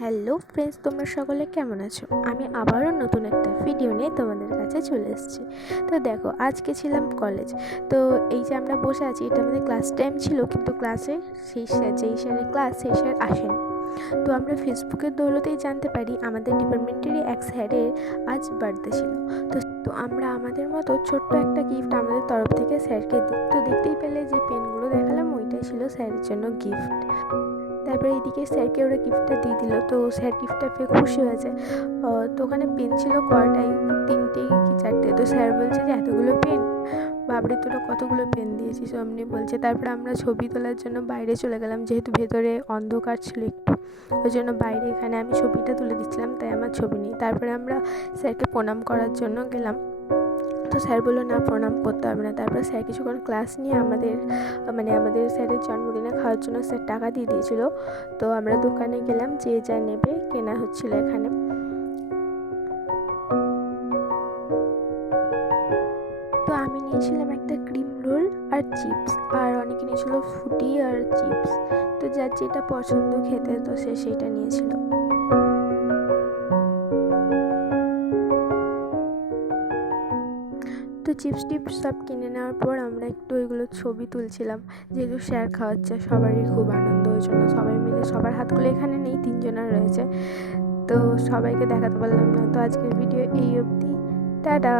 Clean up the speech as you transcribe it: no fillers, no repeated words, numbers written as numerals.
Hello friends, তোমরা সকলে কেমন আছো? আমি আবারও নতুন একটা ভিডিও নিয়ে তোমাদের কাছে চলে এসেছি। তো দেখো, আজকে ছিলাম কলেজ। তো এই যে আমরা বসে আছি, এটা আমাদের ক্লাস টাইম ছিল, কিন্তু ক্লাসে যেই স্যারের ক্লাস সেই স্যার আসেনি। তো আমরা ফেসবুকের দৌলতেই জানতে পারি আমাদের ডিপার্টমেন্টেরই এক স্যারের আজ বার্থডে ছিল। তো আমরা আমাদের মতো ছোট্ট একটা গিফট আমাদের তরফ থেকে স্যারকে দিই। তো দেখতেই পেলে যে পেনগুলো দেখালাম, ওইটাই ছিল স্যারের জন্য গিফট। তারপরে এদিকে স্যারকে ওরা গিফটটা দিয়ে দিল। তো স্যার গিফটটা পেয়ে খুশি হয়েছে। তো ওখানে পেন ছিল কয়টাই, 3টেই কি 4টে। তো স্যার বলছে যে এতগুলো পেন, বাবরে তোরা কতগুলো পেন দিয়েছিস, অমনি বলছে। তারপরে আমরা ছবি তোলার জন্য বাইরে চলে গেলাম, যেহেতু ভেতরে অন্ধকার ছিল একটু, ওই জন্য বাইরে এখানে আমি ছবিটা তুলে দিচ্ছিলাম, তাই আমার ছবি নেই। তারপরে আমরা স্যারকে প্রণাম করার জন্য গেলাম। তো স্যার বললো না, প্রণাম করতে হবে না। তারপর স্যার কিছুক্ষণ ক্লাস নিয়ে আমাদের স্যারের জন্মদিনে খাওয়ার জন্য স্যার টাকা দিয়ে দিয়েছিল। তো আমরা দোকানে গেলাম, যে যা নেবে কেনা হচ্ছিল এখানে। তো আমি নিয়েছিলাম একটা ক্রিম রোল আর চিপস, আর অনেকে নিয়েছিল ফুটি আর চিপস। তো যার যেটা পছন্দ খেতে, তো সে সেইটা নিয়েছিল। তো চিপস টিপস সব কিনে নেওয়ার পর আমরা একটু ওইগুলো ছবি তুলছিলাম, যেহেতু স্যার খাওয়াচ্ছে, সবারই খুব আনন্দ। ওই জন্য সবাই মিলে, সবার হাতগুলো এখানে নেই, 3জনের রয়েছে, তো সবাইকে দেখাতে পারলাম না। তো আজকের ভিডিও এই অবধি, টাটা।